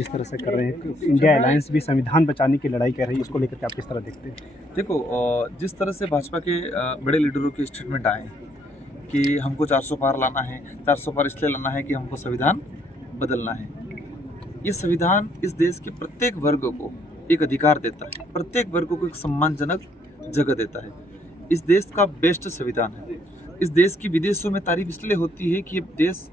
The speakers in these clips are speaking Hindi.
जिस तरह से कर रहे हैं, इंडिया अलायंस भी संविधान बचाने की लड़ाई कर रही है, इसको लेकर के आप किस तरह देखते हैं? देखो, जिस तरह से भाजपा के बड़े लीडरों के स्टेटमेंट आए कि हमको 400 पार लाना है, 400 पार इसलिए लाना है कि हमको संविधान बदलना है। ये संविधान इस देश के प्रत्येक वर्ग को एक अधिकार देता है, प्रत्येक वर्ग को एक सम्मानजनक जगह देता है। इस देश का बेस्ट संविधान है। इस देश की विदेशों में तारीफ इसलिए होती है कि ये देश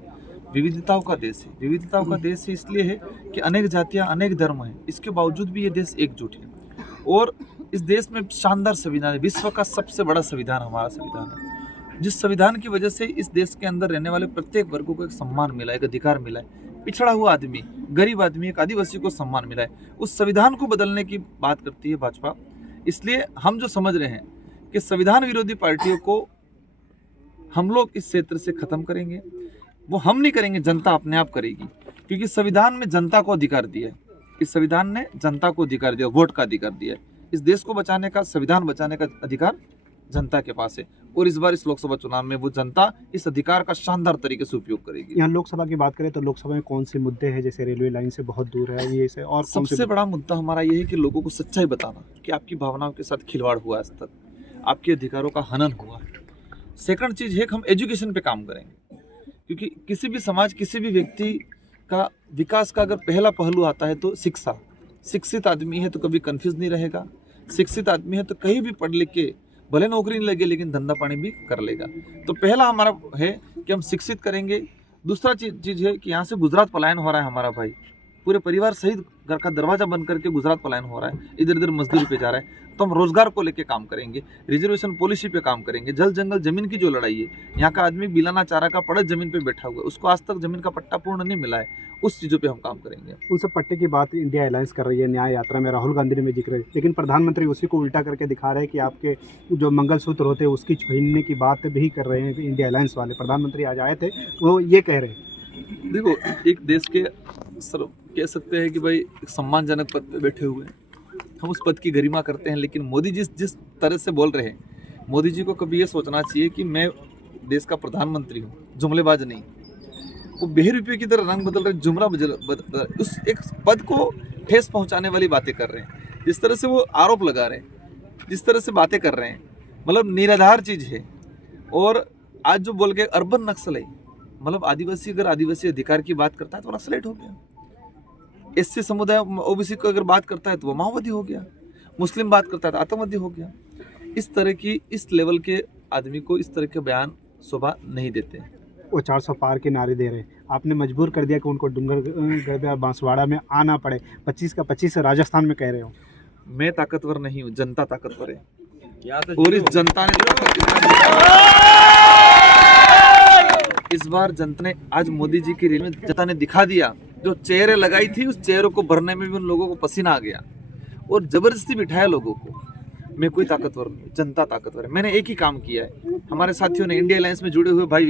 विविधताओं का देश है। विविधताओं का देश है इसलिए है कि अनेक जातियां, अनेक धर्म हैं, इसके बावजूद भी ये देश एकजुट है। और इस देश में शानदार संविधान है, विश्व का सबसे बड़ा संविधान हमारा संविधान है, जिस संविधान की वजह से इस देश के अंदर रहने वाले प्रत्येक वर्गों को एक सम्मान मिला, एक अधिकार मिला है। पिछड़ा हुआ आदमी, गरीब आदमी, एक आदिवासी को सम्मान मिला है। उस संविधान को बदलने की बात करती है भाजपा। इसलिए हम जो समझ रहे हैं कि संविधान विरोधी पार्टियों को हम लोग इस क्षेत्र से खत्म करेंगे। वो हम नहीं करेंगे, जनता अपने आप करेगी, क्योंकि संविधान में जनता को अधिकार दिया है। इस संविधान ने जनता को अधिकार दिया, वोट का अधिकार दिया है। इस देश को बचाने का, संविधान बचाने का अधिकार जनता के पास है। और इस बार इस लोकसभा चुनाव में वो जनता इस अधिकार का शानदार तरीके से उपयोग करेगी। यहाँ लोकसभा की बात करें तो लोकसभा में कौन से मुद्दे हैं, जैसे रेलवे लाइन से बहुत दूर है ये से, और सबसे बड़ा मुद्दा हमारा ये है कि लोगों को सच्चाई बताना कि आपकी भावनाओं के साथ खिलवाड़ हुआ आज तक, आपके अधिकारों का हनन हुआ। सेकंड चीज है कि हम एजुकेशन पे काम करेंगे, क्योंकि किसी भी समाज, किसी भी व्यक्ति का विकास का अगर पहला पहलू आता है तो शिक्षा। शिक्षित आदमी है तो कभी कंफ्यूज नहीं रहेगा। शिक्षित आदमी है तो कहीं भी पढ़ लिख के भले नौकरी नहीं लगे लेकिन धंधा पानी भी कर लेगा। तो पहला हमारा है कि हम शिक्षित करेंगे। दूसरा चीज है कि यहाँ से गुजरात पलायन हो रहा है हमारा भाई, पूरे परिवार सहित घर का दरवाजा बंद करके गुजरात पलायन हो रहा है, इधर इधर मजदूरी पे जा रहा है। तो हम रोजगार को लेके काम करेंगे, रिजर्वेशन पॉलिसी पे काम करेंगे। जल जंगल जमीन की जो लड़ाई है, यहाँ का आदमी बिलाना चारा का पड़े जमीन पे बैठा हुआ है, उसको आज तक जमीन का पट्टा पूर्ण नहीं मिला है, उस चीज़ों पे हम काम करेंगे। उन सब पट्टे की बात इंडिया अलायंस कर रही है, न्याय यात्रा में राहुल गांधी ने में जिक्र है, लेकिन प्रधानमंत्री उसी को उल्टा करके दिखा रहे हैं कि आपके जो मंगलसूत्र होते हैं उसकी छीनने की बात भी कर रहे हैं इंडिया अलायंस वाले। प्रधानमंत्री आज आए थे, वो ये कह रहे हैं। देखो, एक देश के कह सकते हैं कि भाई एक सम्मानजनक पद पे बैठे हुए हैं, हम उस पद की गरिमा करते हैं। लेकिन मोदी जी जिस तरह से बोल रहे हैं, मोदी जी को कभी ये सोचना चाहिए कि मैं देश का प्रधानमंत्री हूँ, जुमलेबाज नहीं। वो बेरुपये की तरह रंग बदल रहे, जुमला बदल, उस एक पद को ठेस पहुँचाने वाली बातें कर रहे हैं। जिस तरह से वो आरोप लगा रहे हैं, जिस तरह से बातें कर रहे हैं, मतलब निराधार चीज़ है। और आज जो बोल के अर्बन नक्सलाइट, मतलब आदिवासी, अगर आदिवासी अधिकार की बात करता है तो नक्सलाइट हो गया। एससी समुदाय, ओबीसी को अगर बात करता है तो वो माओवादी हो गया। मुस्लिम बात करता है तो आतंकवादी हो गया। इस तरह की, इस लेवल के आदमी को इस तरह के बयान शोभा नहीं देते। वो 400 पार के नारे दे रहे हैं, आपने मजबूर कर दिया कि उनको डूंगरगढ़ बांसवाड़ा में आना पड़े। 25 का 25 राजस्थान में कह रहे हो। मैं ताकतवर नहीं हूँ, जनता ताकतवर है। और इस जनता इस बार जनता ने, आज मोदी जी की रैली में जनता ने दिखा दिया। जो चेहरे लगाई थी, उस चेहरों को भरने में भी उन लोगों को पसीना आ गया और जबरदस्ती बिठाया लोगों को। मैं कोई ताकतवर नहीं, जनता ताकतवर है। मैंने एक ही काम किया है, हमारे साथियों ने, इंडिया अलायंस में जुड़े हुए भाई